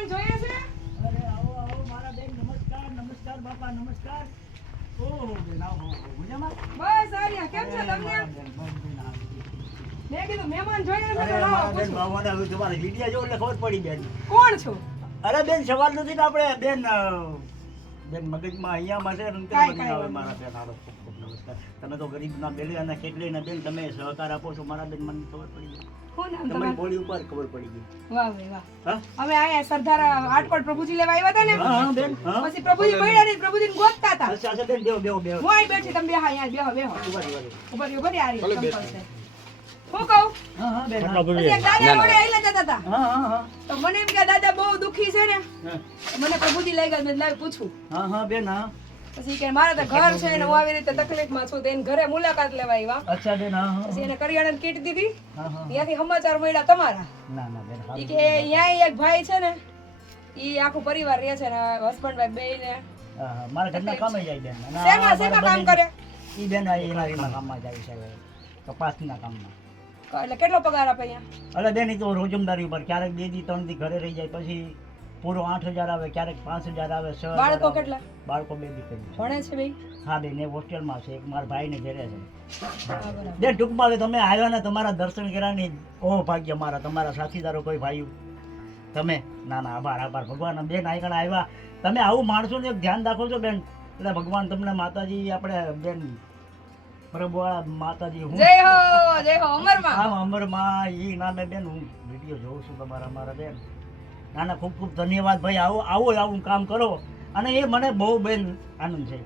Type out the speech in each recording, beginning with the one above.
મહેમાન જોઈએ છે? અરે આવો આવો મારા બેન, નમસ્કાર નમસ્કાર બાપા નમસ્કાર. ઓહો બેન આવો મજામાં? બસ આર્યા, કેમ છો તમને? મેં કીધું મહેમાન જોઈએ છે તો લાવો બેન પૂછું. બાવાના હવે તમારે વિડિયા જો એટલે ખબર પડી બેન. કોણ છો? અરે બેન સવાલ નથી ને આપણે બેન બેન મગજમાં અહીંયામાં છે ને કાંઈ બની આવે વાંધો મારા બેન. હાલો ખૂબ ખૂબ નમસ્કાર. તમે તો ગરીબના બેલે અને કેટલી ને બેન તમે સહકાર આપો છો મારા બેન, મને ખબર પડી ગઈ. શું નામ તમારી તમારું? બોડી ઉપર ખબર પડી ગઈ. વાહ ભાઈ વાહ. હા અમે આયા સરદાર આટકોટ પ્રભુજી લેવા આવ્યા હતા ને, હા હા બેન હા. પછી પ્રભુજી મળ્યા નહીં, પ્રભુજીને ગોતતા હતા. અચ્છા અચ્છા બેન બેહો બેહો બેહો. હું અહીં બેઠી, તમે બેહા અહીંયા, બેહો બેહો. ઉભા રહો, ઉભા રહો. ઉભા રહ્યો, આ રહી સંપલ છે. હું કહું? હા હા બેન હા. પછી એક દાદા જોડે આયલા જતા હતા. હા હા હા તો મને એમ કે દાદા બહુ દુખી છે ને, હા. મને પ્રભુજી લઈ ગયા. મેં લાવી પૂછું. હા હા બેન હા. પછી કે મારે તો ઘર છે ને હું આવી રીતે તકલીફમાં છું, તો એને ઘરે મુલાકાત લેવા આવ્યા. અચ્છા બેન હા હા પછી એને કરિયાણાની કીટ દીધી. હા હા. ત્યાંથી સમાચાર મળ્યા તમારા. ના ના બેન ઈ સારું. કે અહીંયા એક ભાઈ છે ને, ઈ આખું પરિવાર રહે છે ને, હસબન્ડ વાઈફ બે ને. હા હા મારા ઘરના કામે જાય બેન. અને શેમાં આ શેમાં મારા કામ બને- કરે? ઈ બેન આ એના કામમાં જાય છે હવે. કપાસના કામમાં. એટલે કેટલો પગાર આપે અહીંયા? અરે બેન ઈ તો રોજમદારી ઉપર ક્યારેક 2 દી 3 દી ઘરે રહી જાય, પછી પૂરો 8000 આવે, ક્યારેક 5000 આવે, 6000 બાળકો આવે. કેટલા? બાળકો 2 દીકરી છે. ભણે છે ભાઈ? હા બેન એ હોસ્ટેલમાં છે, એક મારા ભાઈને ઘરે છે. હા બરાબર. બેન ટૂંકમાં હવે તમે આવ્યા ને તમારા દર્શન કર્યાની ઓહ ભાગ્ય મારા, તમારા સાથીદારો કોઈ ભાઈઓ તમે. ના ના આભાર આભાર ભગવાન. બેન આગળ આવ્યા તમે આવું માણસોને એક ધ્યાન રાખો છો બેન, એટલે ભગવાન તમને માતાજી આપણે બેન પ્રભુવાળા માતાજી હું જય હો અમરમાં. આમ અમરમાં ઈ નામે બેન હું વિડીયો જોઉં છું તમારા મારા બેન. ના ના ખૂબ ખૂબ ધન્યવાદ ભાઈ. આવું કામ કરો અને એ મને બહુ બેન આનંદ છે.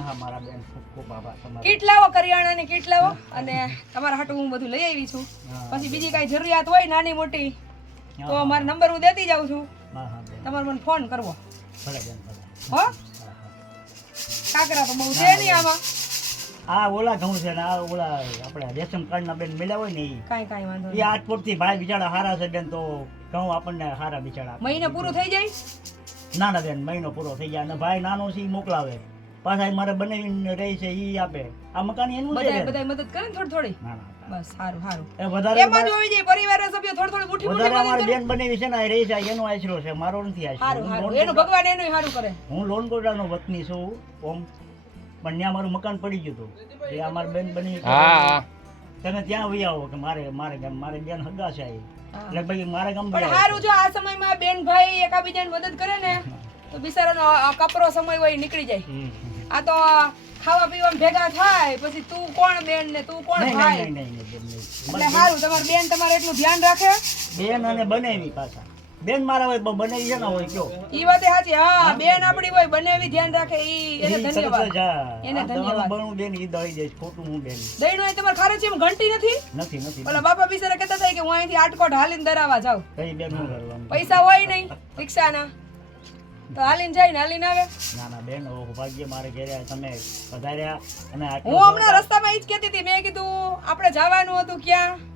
હા મારા બેન ખૂબ ખૂબ આભાર તમારો. કીટ લાવો, કરિયાણાની કીટ લાવો, અને તમારા હાટુ હું બધું લઈ આવી છું. હા. પછી બીજી કાંઈ જરૂરિયાત હોય નાની મોટી તો મારો નંબર હું દેતી જાઉં છું, હા હા બેન તમારે મને ફોન કરવો. ભલે બેન ભલે. હો હા હા. કાકરા તો બહુ છે નહીં આમાં. આ ઓલા ઘઉં છે ને આ ઓલા આપણે રેશન કાર્ડના બેન મળ્યા હોય ને કાંઈ વાંધો એ નહીં. આજપોરથી ભાઈ બિચારા હારા છે બેન, તો ઘઉં આપણને હારા બિચારા આપે. મહિનો પૂરો થઈ જાય. ના ના બેન મહિનો પૂરો થઈ જાય અને ભાઈ નાનો છે ઈ મોકલાવે, પાછા ઈ મારે બનાવીને રહી છે ઈ આપે. આ મકાન એનું છે બધાય બેન. બધાય મદદ કરે ને થોડી થોડી. ના ના બસ સારું સારું. એ વધારે એમાં જ હોવી જોઈએ, પરિવારના સભ્યો થોડી થોડી મુઠ્ઠી વધારે મુઠ્ઠી અમારી મદદ કરે. બેન બનાવી છે ને એ રહી છે એનો આશરો છે, મારો નથી આશરો. સારું હું સારું, લોન એનું ભગવાન એનું સારું કરે. હું લોનકોટાનો વતની છું ઓમ, પણ ત્યાં મારું મકાન પડી ગયું હતું. એ અમારી બેન બની તમે ત્યાં વહી આવો કે મારે ગામ મારે બેન હગા છે અહીં. એટલે ભાઈ મારા ગામ પણ સારું, જો આ સમયમાં બેન ભાઈ એકાબીજાને મદદ કરે ને તો બિચારાનો આ કપરો સમય હોય નીકળી જાય. આ તો ખાવા પીવામાં ભેગા થાય, પછી તું કોણ બેન ને તું કોણ ભાઈ. એટલે સારું, તમારી બેન તમારે એટલું ધ્યાન રાખે. બેન અને બનાવી પાછા બેન મારા હોય બનાવી છે ને હોય કયો ઈ વાતે સાચી. હા, બેન આપડી હોય બનેવી ધ્યાન રાખે, ઈ એને ધન્યવાદ. એને ધન્યવાદ. બનવું બેન ઈ દઈ દઈશ ખોટું હું બેન દઈનો એ તમારે ખારે છે એમ ઘંટી નથી. નથી નથી ઓલા બાપા બિચારા કહેતા હતા કે હું અહીંથી આટકોટ હાલીને દરાવા જાઉં, કઈ બેન હું કરવાનું. પૈસા હોય નહીં રિક્ષાના, તો હાલીને જાય ને હાલીને આવે. ના ના બેન ઓ ભાગ્ય મારે ઘરે તમે વધાર્યા અને હું હમણાં રસ્તામાં ઈ જ કહેતી હતી, મેં કીધું આપણે જવાનું હતું ક્યાં,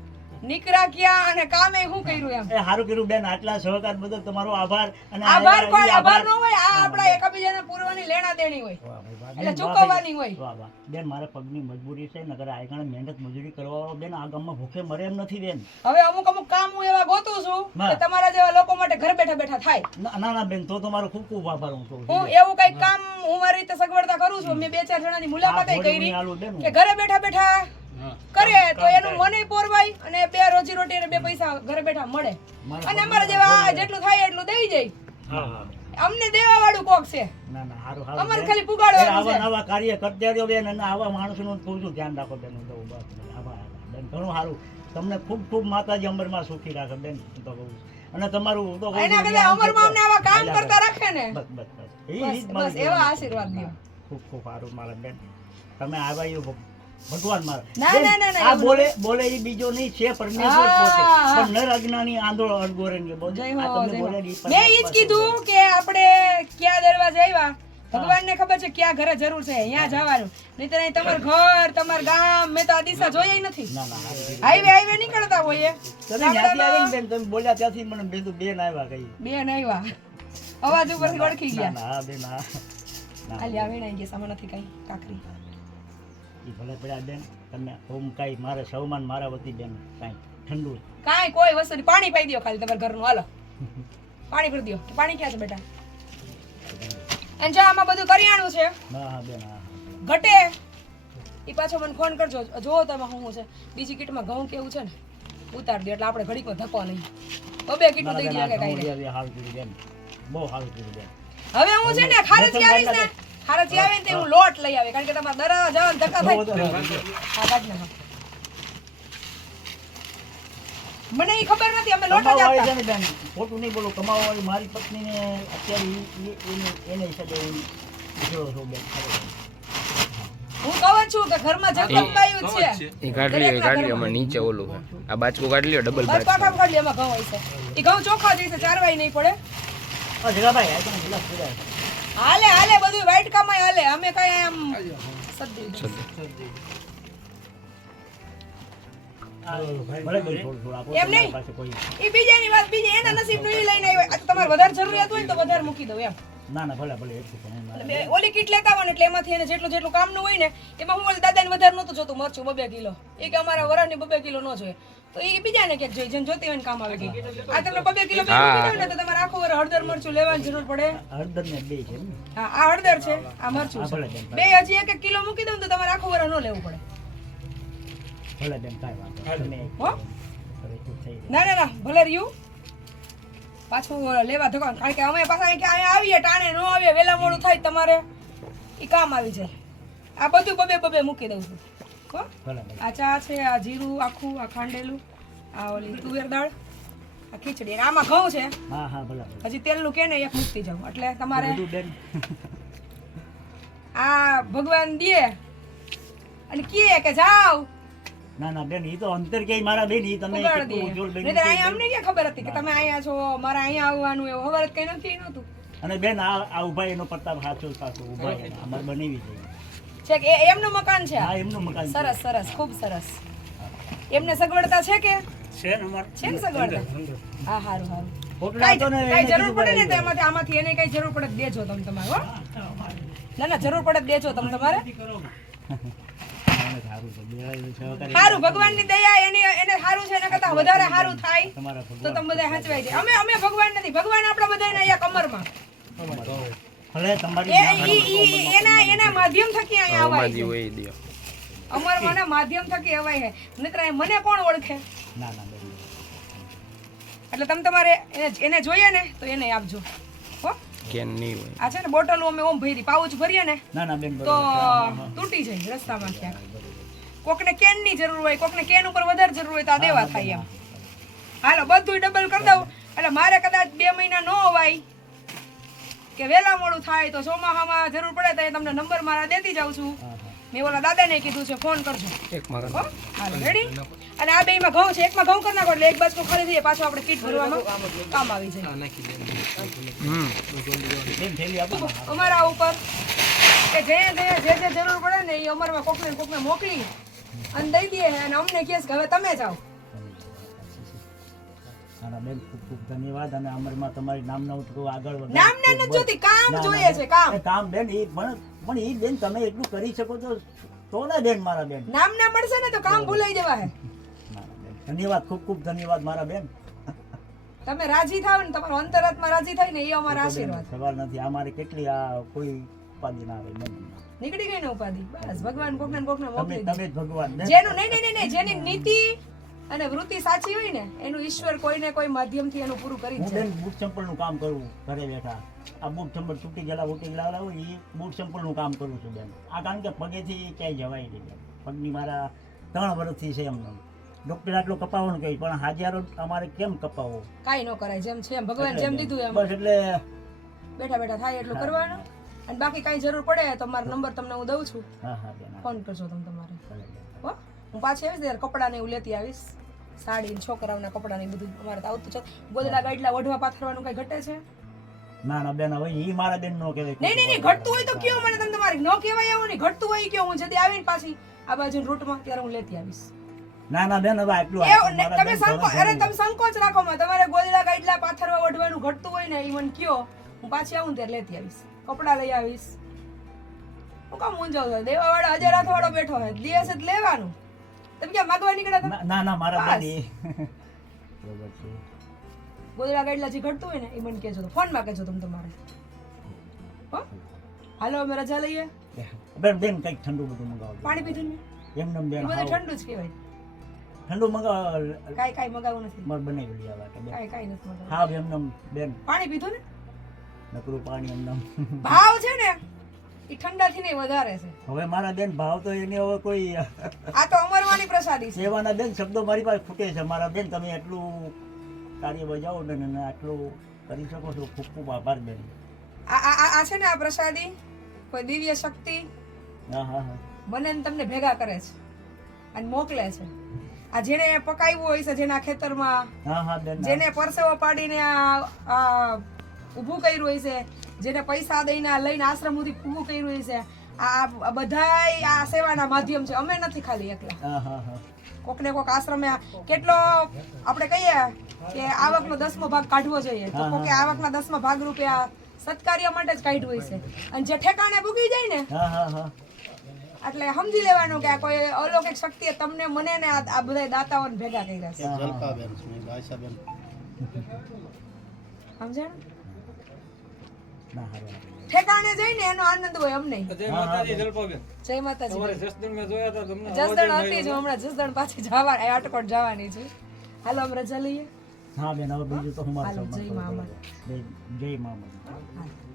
નીકળ્યા ક્યાં, અને કામે શું કર્યું એમ. એ હારું કર્યું બેન, આટલા સહકાર બદલ તમારો આભાર. અને આભાર કોઈ આભાર ન હોય, આ આપણા એકાબીજાને પૂરવાની લેણા દેણી હોય, વાહ ભાઈ વાહ. એટલે બેન, ચૂકવવાની હોય. વાહ વાહ બેન મારે પગની મજબૂરી છે, નકર આગળ મહેનત મજૂરી કરવા વાળો બેન આ ગામમાં ભૂખે મરે એમ નથી બેન. હવે અમુક અમુક કામ હું એવા ગોતું છું કે તમારા જેવા લોકો માટે ઘર બેઠા બેઠા થાય. ના ના બેન તો તમારો ખૂબ ખૂબ આભાર હું કહું છું. હું એવું કઈક કામ હું મારી રીતે સગવડતા કરું છું. મેં 2-4 જણાની મુલાકાત કરી આલું બેન કે ઘરે બેઠા બેઠા કરે તો એનું મને પોરવાય અને 2 રોજી રોટી અને 2 પૈસા ઘરે બેઠા મળે, અને અમારા જેવા જેટલું થાય એટલું દઈ જાય. હા હા અમને દેવા વાળું કોક છે, ના ના હારું હારું અમારે બેન. ખાલી પુગાડવાનું આવા છે. નવા કાર્ય કરતા રહ્યો બેન, અને આવા માણસોનું કહું છું ધ્યાન રાખો બેન. હું તો બસ આભાર બેન, ઘણું સારું. તમને ખૂબ ખૂબ માતાજી અંબરમાં સુખી રાખે બેન હું તો કહું છું. અને તમારું હું તો કહું છું એના કરતા અમરમાં અમને આવા કામ કરતા રાખે ને, બસ બસ બસ એ બસ જ મારી બસ એવા આશીર્વાદ દો. ખૂબ ખૂબ સારું મારા બેન, તમે આવ્યા ભગવાન મારા. ના, બેન, ના, ના, ના, આ એવું બોલે એ બીજો નહીં છે પરમેશ્વર પોતે. હા. પણ નર અજ્ઞાની આંધળો અડગોરે ને બોલે. જય આ હો, તમને જય હો. બોલે ને ઈ મેં ઈ જ પરમાત્મા કીધું કે આપણે ક્યાં દરવાજે આવ્યા, ભગવાનને ખબર છે ક્યાં ઘરે જરૂર છે અહીંયા જવાનું, નહીંતર અહીં તમારું ઘર તમારું ગામ મેં તો આ દિશા જોઈ નથી. ના ના હારું કીધું. હાઈવે નીકળતા હોઈએ, તમે ત્યાંથી આવીને બેન તમે બોલ્યા ત્યાંથી મને બેન બેન આવ્યા કઈ. બેન આવ્યા અવાજ ઉપરથી ઓળખી ના ગયા. ના હા બેન હા ના આલી આવીને આવી ગયા, સામે નથી કઈ કાકરી. ઈ ભલે પડ્યા બેન, તમે ઓમ કાંઈ મારે સૌમાન મારા વતી બેન કાંઈ ઠંડુ કાંઈ કોઈ વસ્તુ નહીં, પાણી પાઈ દો ખાલી તમારા ઘરનું, હાલો પાણી ભરી દ્યો. પાણી ક્યાં છે બેટા? અને જા આમાં બધું કરિયાણું છે. હા હા બેન હા ઘટે ઈ પાછો મને ફોન કરજો. જોવો તમે શું છે. બીજી કીટમાં ઘઉં કેવું છે ને ઉતાર દો એટલે આપણે ઘડીકમાં ધક્કો નહીં. બબે કીટું દઈ દઈએ કે કાઈ નહીં. હારું કીધું બેન બહુ હારું કીધું બેન હવે હું છે ને ખારચી આવીશ ને ખારચી આવે ને તે હું લોટ લઈ આવે કારણ કે તમારે દરા જવાન ધક્કા થાય. હા કાઢ નાખો. મને ઈ ખબર નથી અમે લોટ જ કમાવા આપતા. છે ને બેન ખોટું નહીં બોલું કમાવા વાળી મારી પત્નીને અત્યારે એને હિસાબે હું જોયો છું બેન હું કહું છું કે ઘરમાં જગમગ બાયું જ છે. એ કાઢ લ્યો અમે નીચે ઓલું છે. આ બાચકું કાઢ લ્યો ડબલ બસ બાચકું. પાકા કાઢ લે એમાં ઘઉં હોય છે. ઈ ઘઉં ચોખ્ખા જઈશે ચારવાય નહીં પડે. હા જગાભાઈ આ તમે ગિલાસ પીરાય હાલે હાલે બધું વાઈટ કામાય હાલે અમે કઈ આમ સદ્દી ભલે બેન થોડું આપો એમ નહીં. પાસે કોઈ ઈ બીજાની વાત બીજી એના નસીબનું ઈ લઈને આવ્યો. આ તો તમારે વધારે જરૂરિયાત હોય ને તો વધારે મૂકી દઉં એમ. ના ના ભલે ભલે એટલું પણ એમ એટલે ઓલી કીટ લેતા આવો ને એટલે એમાંથી એને જેટલું કામનું હોય ને એમાં હું ઓલી દાદાને વધારે નહોતું જોતું મરચું 2 કિલો. એ કે અમારા વરાળની 2 કિલો ન જોઈએ તો એ બીજાને ક્યાંક જોઈએ જેને જોતી હોય ને કામ આવે કે આ તમને 2 કિલો મૂકી દઉં ને તો તમારે આખું વર હળદર મરચું લેવાની જરૂર પડે. હળદર ને બે છે ને હા આ હળદર છે આ મરચું હા, ભલે છે બેન, બે હજી 1 કિલો મૂકી દઉં ને તો તમારે આખું વર ન લેવું પડે. ભલે બેન કાંઈ વાંધો નહીં. તમે હો હવે ચૂપ થઈ જાઓ. ના ના ના ભલે રહ્યું પાછું લેવા ધક્કો કારણ કે અમે પાછા અહીંયા આવીએ ટાણે ન આવીએ વેલા મોડું થાય તમારે ઈ કામ આવી જાય. આ બધું બબે મૂકી દઉં છું હો. ભલે ભલે આ ચા છે આ જીરું આખું આ ખાંડેલું આ ઓલી તુવેર દાળ આ ખીચડી અને આમાં ઘઉં છે. હા હા ભલે ભલે હજી તેલનું કે ને એક મૂકતી જાઉં એટલે તમારે બધું બેન આ ભગવાન દે અને કહે કે જાઓ ના ના બેન ઈ તો અંતર કે મારા બેન ઈ તમે ઉગાડ દે. કેટલું ઉજ્જવલ બેન નહીંતર અહીંયા અમને ક્યાં ખબર હતી કે તમે અહીંયા છો મારે અહીંયા આવવાનું એવું ખબર જ કઈ નથી નહોતું. અને બેન આ ઉભા એનો પ્રતાપ સાચો સાચો ઉભા અમારે બનાવી છે છે કે એમનું મકાન છે આ? હા એમનું મકાન છે. સરસ સરસ ખૂબ સરસ. એમને સગવડતા છે કે છે ને અમારે છે ને સગવડતા? હા સારું સારું. પોટલા તો ને કાંઈ એને જરૂર પડે ને તો આમાંથી એને કઈ જરૂર પડે તો દેજો તમે તમારે હો. ના ના જરૂર પડે તો દેજો તમે તમારે. મને સારું છે બેવાયું છે વગર સારું ભગવાનની દયા એને સારું છે એના કરતા વધારે સારું થાય તમારા તો તમે બધા હચવાઈ જાય. અમે ભગવાન નથી ભગવાન આપણા બધાને અહીંયા કમરમાં ભલે તમારી એના માધ્યમ થકી અહીંયા અવાય માજી છે. હોય દ્યો. અમારા માધ્યમ થકી અવાય છે નહીંતર અહીં મને કોણ ઓળખે. ના ના બેન એટલે તમે તમારે એને જોઈએ ને તો એને આપજો હો. કેન નહીં હોય. આ છે ને બોટલો અમે ઓમ ભરી પાઉચ ભરીએ ને ના ના બેન તો બરોબર તૂટી જાય રસ્તામાં ક્યાંક. કોકને કેન ની જરૂર હોય કોકને કેન ઉપર વધારે જરૂર હોય તો આ દેવા થાય એમ. હાલો બધું ડબલ કરી દઉં એટલે મારે કદાચ 2 મહિના ન અવાય કે વેલા મોડું થાય તો ચોમાહામાં જરૂર પડે તો એ તમને નંબર મારા દેતી જાઉં છું. મેં ઓલા દાદાને કીધું છે ફોન કરજો એક મારા હો હાલો રેડી. અને આ બેમાં ઘઉં છે એકમાં ઘઉં કરી નાખો એટલે એક બાજુ ખાલી થઈ જાય પાછું આપણે કીટ ભરવામાં કામ આવી જાય. બેન થેલી આપો ને. અમારા ઉપર કે જે જરૂર પડે ને એ અમારમાં કોકને મોકલી અને દઈ દઈએ અને અમને કહે કે હવે તમે જાઓ. ના બેન ખૂબ ખૂબ ધન્યવાદ અને અમરમાં તમારી નામના ઉઠકો આગળ વધારો. નામ ને નથી જોતી કામ ના, ના, જોઈએ બેન. છે કામ. એ કામ બેન ઈ પણ ઈ બેન તમે એટલું કરી શકો તો ને બેન મારા બેન નામ ના મળશે ને તો કામ ભૂલાઈ જવા હે. મારા બેન ધન્યવાદ ખૂબ ખૂબ ધન્યવાદ મારા બેન તમે રાજી થાવ ને તમારો અંતરાત્મા રાજી થાય ને એ અમારા આશીર્વાદ. સવાલ નથી અમારે કેટલી આ કોઈ ઉપાધિ ના આવે બેન નીકળી ગઈ ને ઉપાધિ બસ ભગવાન કોકને ને કોકને તમે મોકલી તમે દે. જ ભગવાન બેન. જેનું નહીં જેની નીતિ અને વૃત્તિ સાચી હોય ને એનું ઈશ્વર કોઈને કોઈ માધ્યમથી એનું પૂરું કરી જ હું જાય. બેન બૂટ ચંપલ નું કામ કરું ઘરે બેઠા આ બૂટ ચંપલ તૂટી ગયેલા હોય એ બૂટ ચંપલ નું કામ કરું છું બેન આ કારણ કે પગેથી ક્યાંય જવાય નહીં બેન પગની મારા 3 વર્ષથી છે એમને ડોક્ટર આટલો કપાવવાનું કહે પણ હાજરો અમારે કેમ કપાવવો કાંઈ ન કરાય જેમ છે એમ ભગવાન જેમ દીધું એમ બસ એટલે બેઠા બેઠા થાય એટલું કરવાનું. અને બાકી કાંઈ જરૂર પડે તો મારો નંબર તમને હું દઉં છું હા હા બેન હા. ફોન કરજો તમે તમારે ભલે બેન. હો હું પાછી આવીશ ત્યારે કપડાને એવું લેતી આવીશ સાડી ને છોકરાઓના કપડાને બધું અમારે તો આવતું છે. ગોદડા ગાડલા ઓઢવા પાથરવાનું કઈ ઘટે છે? ના ના બેન હવે ઈ મારા બેન નો કહેવાય નહીં ઘટતું હોય તો કયો મને તમે તમારે ન કહેવાય એવું નહીં ઘટતું હોય કયો હું જલ્દી આવીને પાછી આ બાજુ રૂટમાં ત્યારે હું લેતી આવીશ. ના ના બેન હવે આટલું એવું નહીં, તમે સંકોચ રાખો માં તમારે ગોદડા ગાડલા પાથરવા ઓઢવાનું ઘટતું હોય ને એ મને કયો હું પાછી આવું ને ત્યારે લેતી આવીશ કપડા લઈ આવીશ. હું કામ મૂંઝાવ છો દેવાવાળા 1000 હાથવાળો બેઠો હોય દિવસે જ લેવાનું. તમે ક્યાં માગવા નીકળ્યા હતા? ના ના મારા બસ. બેન બરોબર છે ગોદડા ગાડલા જે ઘટતું હોય ને એ મને કહેજો, ફોનમાં કહેજો તમે તમારે. હો હાલો અમે રજા લઈએ. બેન બેન કંઈક ઠંડુ બધું મંગાવો. પાણી પીધું ને એમને એ બેન બધું હાવ ઠંડુ જ કહેવાય. ઠંડુ મંગાવો. કાંઈ મગાવું નથી. મારે બનાવી લઈ આવા બેન. કાંઈ નથી મગાવું. હા એમને બેન પાણી પીધું ને નકરું પાણી એમને. ભાવ છે ને એ ઠંડાથી નહીં વધારે છે. હવે મારા બેન ભાવ તો એની હવે કોઈ આ તો અમરવાની પ્રસાદી છે. સેવાના બેન શબ્દો મારી પાસે ખૂટે છે. મારા બેન તમે એટલું કાર્ય બજાવો ને અને આટલું કરી શકો છો. ખૂબ ખૂબ આભાર બેન. આ છે ને આ પ્રસાદી કોઈ દિવ્ય શક્તિ હા હા હા મને ને તમને ભેગા કરે છે અને મોકલે છે. આ જેને પકાવ્યું હોય છે, જેના ખેતરમાં હા હા બેન જેને પરસેવો પાડીને આ ઊભું કર્યું હોય છે, જેને પૈસા દઈને આ લઈને આશ્રમ સુધી ઊભું કર્યું હોય છે, આ બધાય આ સેવાના માધ્યમ છે. અમે નથી ખાલી એકલા. હા હા હા કોક ને કોક આશ્રમે કેટલો આપણે કહીએ કે આવકનો 10મો ભાગ કાઢવો જોઈએ, તો કોકે આવકના 10મા ભાગ રૂપે આ સત્કાર્ય માટે જ કાઢ્યું હોય છે. અને જે ઠેકાણે ભૂગી જાય ને હા હા હા એટલે સમજી લેવાનું કે આ કોઈ અલૌકિક શક્તિએ તમને મને ને આ બધા દાતાઓને ભેગા કર્યા છે. સમજાણું? ના હારું. ઠેકાણે જઈને એનો આનંદ હોય અમને. જય માતાજી જલપાબેન. જય માતાજી. તમારે જસદણ મેં જોયા હતા તમને જસદણ હતી જ, હું હમણાં જસદણ પાછી જવા આટકોટ જવાની છું. હાલો અમે રજા લઈએ. હા બેન હવે બીજું તો હું મારું હાલો, જય મા અમર. જય મા અમર. હાલો.